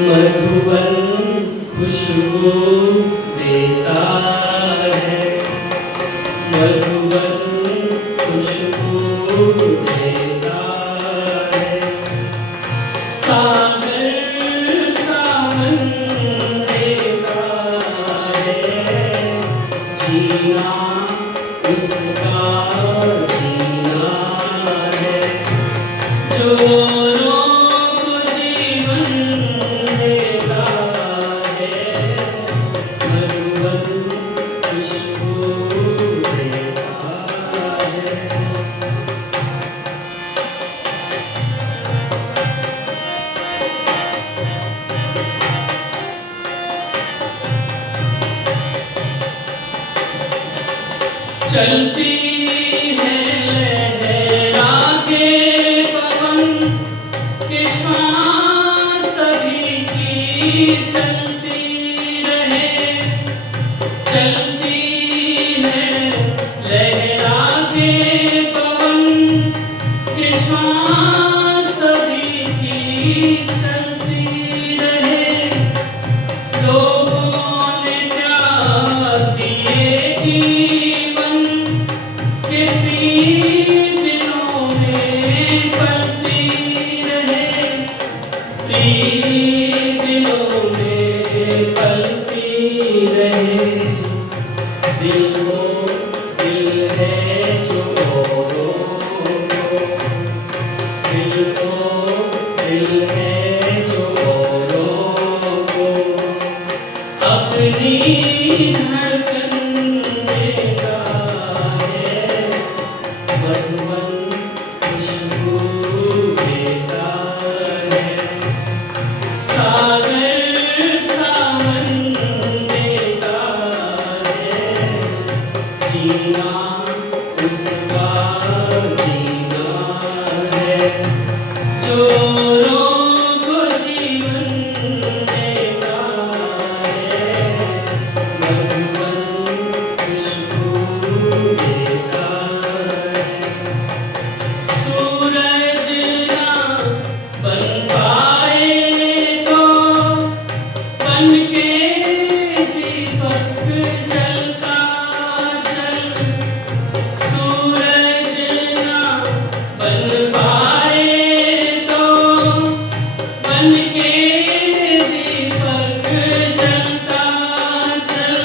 मधुबन खुशबू देता है, मधुबन खुशबू देता है। सागर सावन देता है, जीना उसका जीना है। जो चलती है लहरा के पवन के श्वास सभी की चलती रहे। चलती है लहरा के पवन के श्वास सभी की चलती रहे। लोगों ने त्याग दिए जीवन के प्रीत दिनों में पलती रहे। प्रीत दिनों में पलती रहे। दिल वो दिल है जो औरों को, दिल वो दिल है जो औरों को अपनी धड़कन देता है। मधुबन खुशबू देता है। सागर सावन देता है, जीना उसका जीना है। चोरों को जीवन देता है, मधुबन खुशबू देता है। सूरज ना बन पाए तो बन के दीपक जलता चल। सूरज ना बन पाए तो बन के दीपक जलता चल।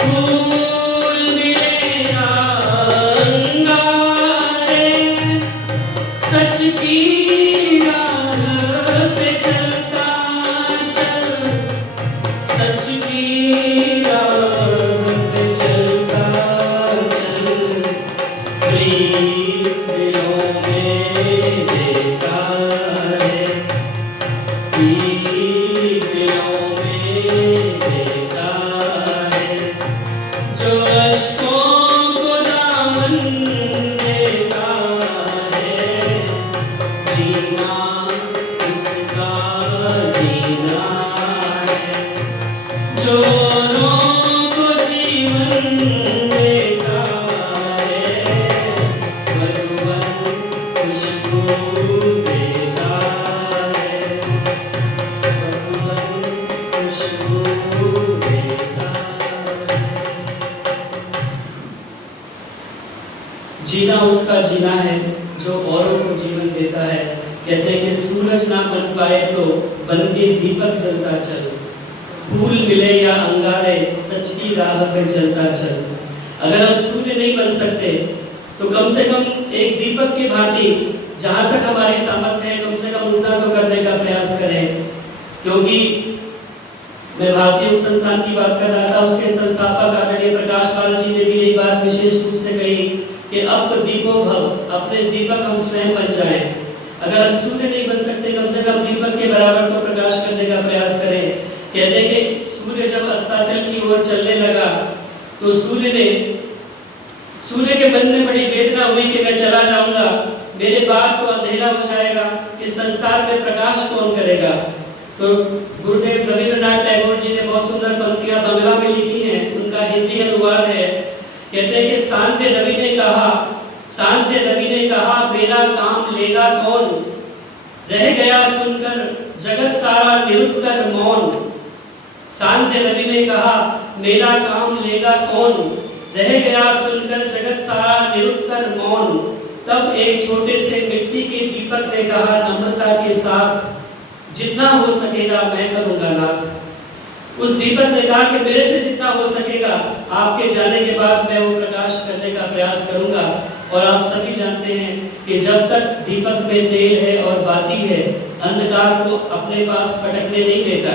फूल मिले अंगारे, सच की राह पे चलता चल। सच की राह पे चलता चल। प्रीत दिलों में देता है, प्रीत दिलों में देता है। जो अश्कों को दामन देता है, जीना इसका जीना है। जो औरों को जीवन देता है, मधुबन खुशबू देता है। मधुबन खुशबू देता है। जीना उसका जीना है जो औरों को जीवन देता है। कहते हैं कि सूरज ना बन पाए तो बन के दीपक जलता चल। फूल मिले या अंगारे, सच की राह पे चलता चल। अगर हम सूर्य नहीं बन सकते तो कम से कम एक दीपक की भांति जहाँ तक हमारी सामर्थ्य है कम से कम उतना तो करने का प्रयास करें। क्योंकि मैं भारतीय उप संस्थान की बात कर रहा था, उसके संस्थापक आदरणीय प्रकाश पाल जी ने भी यही बात विशेष रूप से कही कि अब दीपो भव, अपने दीपक हम स्वयं बन जाएं। अगर हम सूर्य नहीं बन सकते कम से कम दीपक के बराबर तो प्रकाश करने का प्रयास करें। कहते हैं कि सूर्य जब अस्ताचल की ओर चलने लगा तो सूर्य के मन में बड़ी वेदना हुई कि मैं चला जाऊंगा, मेरे बाद तो अंधेरा हो जाएगा, इस संसार में प्रकाश कौन करेगा। तो गुरुदेव रविंद्रनाथ टैगोर जी ने बहुत सुंदर पंक्तियां बंगला में लिखी हैं, उनका हिंदी अनुवाद है। कहते हैं कि शांत रवि ने कहा मेरा काम लेगा कौन, रह गया सुनकर जगत सारा निरुत्तर मौन। सांध्य नबी ने कहा मेरा काम लेगा कौन, रह गया सुनकर जगत सारा निरुत्तर मौन। तब एक छोटे से मिट्टी के दीपक ने कहा नम्रता के साथ, जितना हो सकेगा मैं करूंगा नाथ। उस दीपक ने कहा कि मेरे से जितना हो सकेगा आपके जाने के बाद मैं वो प्रकाश करने का प्रयास करूंगा। और आप सभी जानते हैं कि जब तक दीपक में तेल है और बाती है, अंधकार को अपने पास फटकने नहीं देता।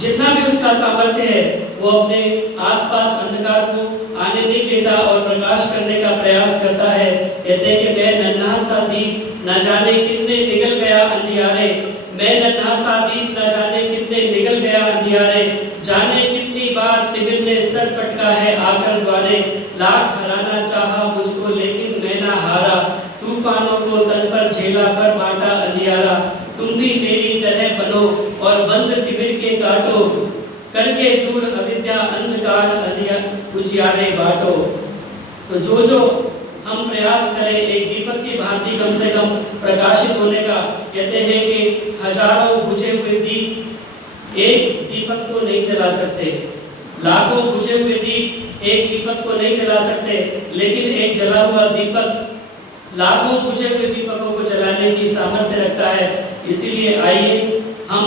जितना भी उसका सामर्थ्य है वो अपने आसपास अंधकार को आने नहीं देता और प्रकाश करने का प्रयास करता है। कहते हैं कि मैं नन्हा सा दीप न जाने कितने निकल गया अंधियारे, मैं नन्हा सा दीप न जाने कितने निकल गया अंधियारे, जाने कितनी बार तिमिर ने सर पटका है आकर द्वारे, लाख हराना चाहा मुझको लेकिन मैं ना हारा, तूफानों को तन पर झेला पर बांटा अंधियारा, तुम भी मेरी तरह बनो और बंद तिमिर के काटो, करके दूर अविद्या अंधकार उजियारे बाटो। तो जो हम प्रयास करें एक दीपक की भांति कम से कम प्रकाशित होने का। कहते हैं कि हजारों बुझे हुए दीप एक दीपक को नहीं जला सकते, लाखों बुझे हुए दीप एक दीपक को नहीं जला सकते, लेकिन एक जला हुआ दीपक लाखों बुझे हुए दीपकों को जलाने की सामर्थ्य रखता है। इसीलिए आइए हम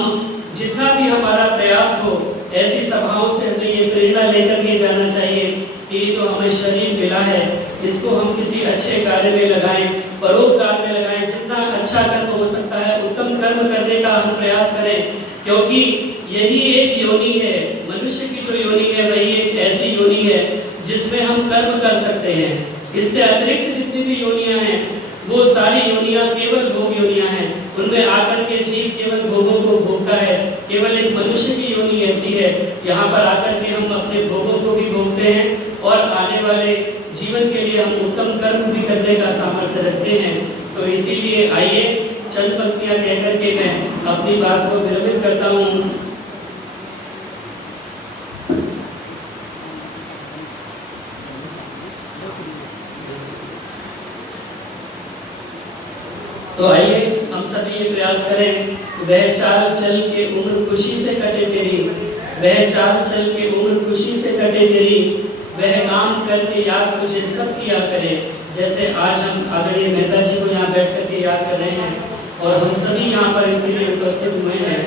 जितना भी हमारा प्रयास हो, ऐसी सभाओं से हमें ये प्रेरणा लेकर के जाना चाहिए कि जो हमें शरीर मिला है इसको हम किसी अच्छे कार्य में लगाएं, परोपकार में लगाएं। जितना अच्छा कर्म हो सकता है उत्तम कर्म करने का हम प्रयास करें, क्योंकि यही एक योनि है। मनुष्य की जो योनि है वही एक ऐसी योनि है जिसमें हम कर्म कर सकते हैं। इससे अतिरिक्त जितनी भी योनियां हैं वो सारी योनियां केवल भोग योनियां हैं। उनमें आकर के जीव केवल भोगों को भोगता है। केवल एक मनुष्य की योनि ऐसी है, यहाँ पर आकर के हम अपने भोगों को भी भोगते हैं और आने वाले जीवन के लिए हम उत्तम कर्म भी करने का सामर्थ्य रखते हैं। तो इसीलिए आइए चंद पंक्तियां कहकर के मैं अपनी बात को विरमित करता हूँ। तो आइए हम सभी ये प्रयास करें, वह चाल चल के उम्र खुशी से कटे तेरी, वह चाल चल के उम्र खुशी से कटे तेरी, वह काम करके याद तुझे सब किया करे। जैसे आज हम आदरणीय मेहता जी को यहाँ बैठ करके याद कर रहे हैं और हम सभी यहाँ पर इसीलिए उपस्थित हुए हैं।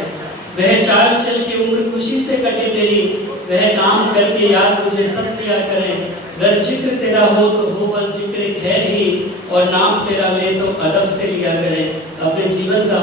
वह चाल चल के उम्र खुशी से कटे तेरी, वह काम करके याद तुझे सब किया करे। अगर जिक्र तेरा हो तो हो बस जिक्र खैर ही, और नाम तेरा ले तो अदब से लिया करें। अपने जीवन का